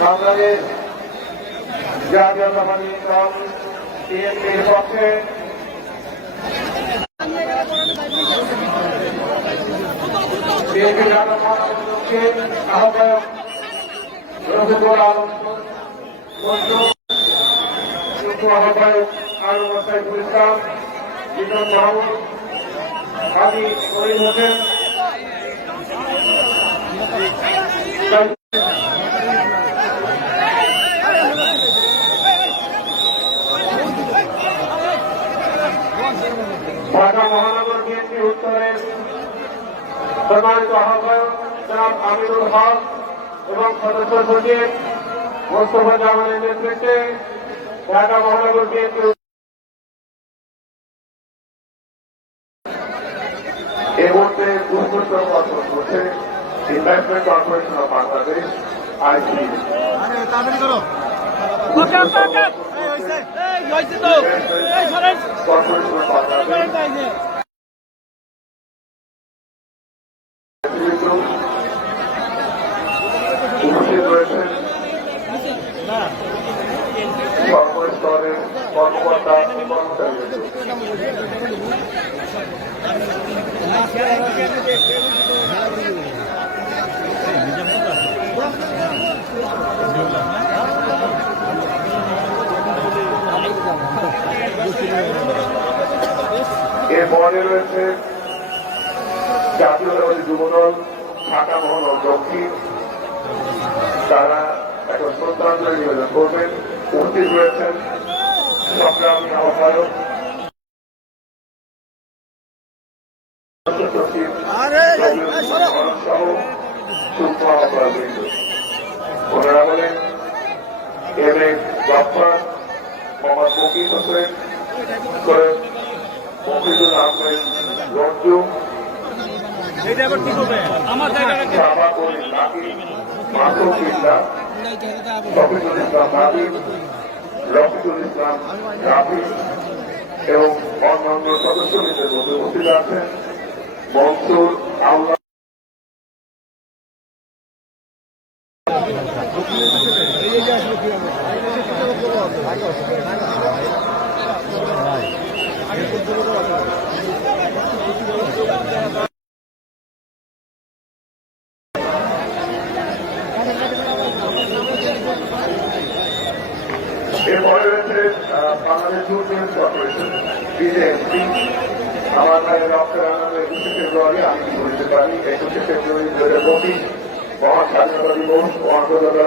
বাংলাদেশ জাতীয়তাবাদী দল বিএনপির পক্ষে বিএনপি জাতীয় আহ্বায়ক রফিকুল আলম আহ্বায়ক আলম সাইফুল ইসলাম বিনোদ মাহমুদ কাজী করিম হোসেন ঢাকা মহানগর বিএনপি উত্তরের সম্মানিত আহ্বায়ক জনাব আমিরুল হক এবং সদস্য সচিব মোস্তফা জামানের নেতৃত্বে ঢাকা মহানগর বিএনপি এই মুহূর্তে দুর্গত করছে investment corporation of Bangladesh IC হইছে এই তো এই সরেন কর্পোরেশন অফ বাংলাদেশ সরেন তাইছে উপস্থিত রয়েছেন সর্বস্তরের কর্মকর্তা কর্মচারী এর পরে রয়েছে জাতীয়তাবাদী যুবদল ঢাকা মহানগর দক্ষিণ তারা একটা শ্রদ্ধাঞ্জলি নিবেদন করবেন। উপস্থিত রয়েছেন সংগ্রামী আহ্বায়ক। ওনারা বলেন এম এ গাফার মোহাম্মদ মকির হোসেন আমার রফিকুল ইসলাম রাফি এবং অন্যান্য সদস্যদের মধ্যে উপস্থিত আছেন মনসুর আল্লাহ এরপরে রয়েছে বাংলাদেশ ইউনিয়ন আমার ভাই ডক্টর ফেব্রুয়ারি আমি বলতে পারি একুশে ফেব্রুয়ারি দু হাজার পঁচিশ মহান স্বাধীনতা দিবস মহানতা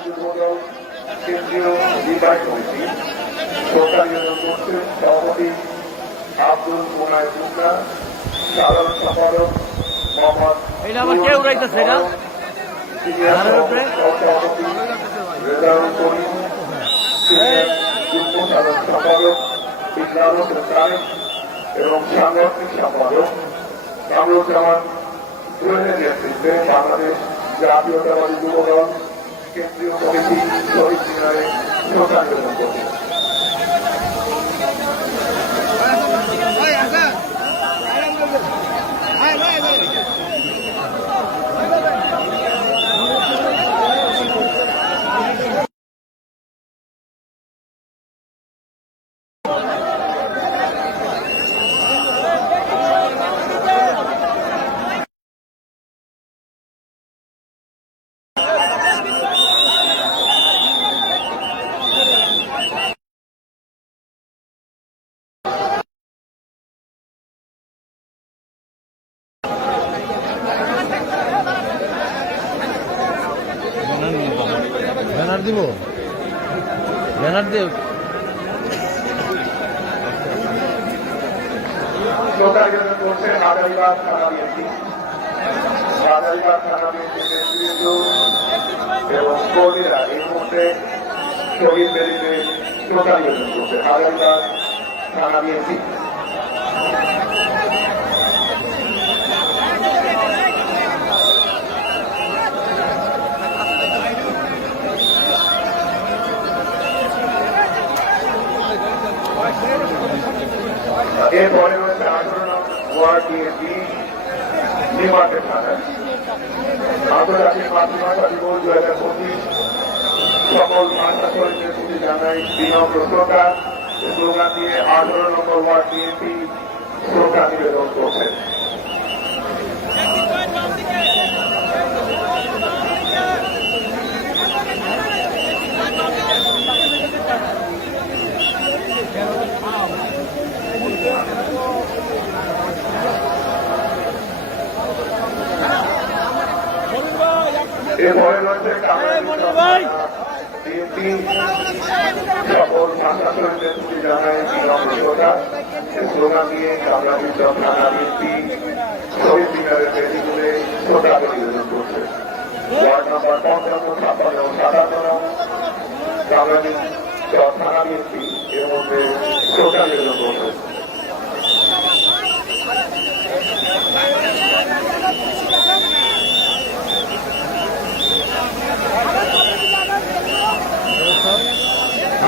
যুবদল কেন্দ্রীয় নির্বাহী কমিটি সরকার নিয়োজন করছেন সভাপতি আব্দুল মোনায় মুন্না সাধারণ সম্পাদক মোহাম্মদ? সভাপতি রেজাউল করিম যুগ্ম সাধারণ সম্পাদক এবং সাংগঠনিক সম্পাদক কামরুজ্জামান নেতৃত্বে বাংলাদেশ জাতীয়তাবাদী যুবদল কেন্দ্রীয় কমিটি শহীদ মিনারে শ্রদ্ধা নিবেদন করছে ব্যানার দিব? ব্যানার দেব এবং কোলিরা এই মুহূর্তে শহীদ বেদিতে শ্রোতা নিবেদন করছে হাজারিবাগ থানা বিএনপি এরপরে রয়েছে আঠারো নং ওয়ার্ড বিএনপি নির্বাচন থানা আন্তর্জাতিক মাতৃভাষা দিবস দু হাজার পঁচিশ। সকল শহীদদের প্রতি জানাই। বিনম্র শ্রোতা স্লোগান দিয়ে আঠারো নম্বর ওয়ার্ড বিএনপি শ্রোতা নিবেদন করছেন এরপরে বিএনপি সকল ভাষা শহীদদের প্রতি জানাই বিনম্র শ্রোতা দিয়ে কামরাঙ্গীর থানা বিএনপি শহীদ মিনারের বেদিগুলে শ্রোতা নিবেদন করছে ওয়ার্ড নাম্বার পঞ্চান্ন ছাপ্পান্ন সাতান্ন এর মধ্যে শ্রোতা নিবেদন করছে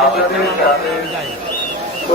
আপনাদের কাছে শ্রদ্ধা নিবেদন করছে। এই শ্রদ্ধা প্রাণায়ামটি গুছিয়ে আছে। তো এই মধ্যে বিএনপি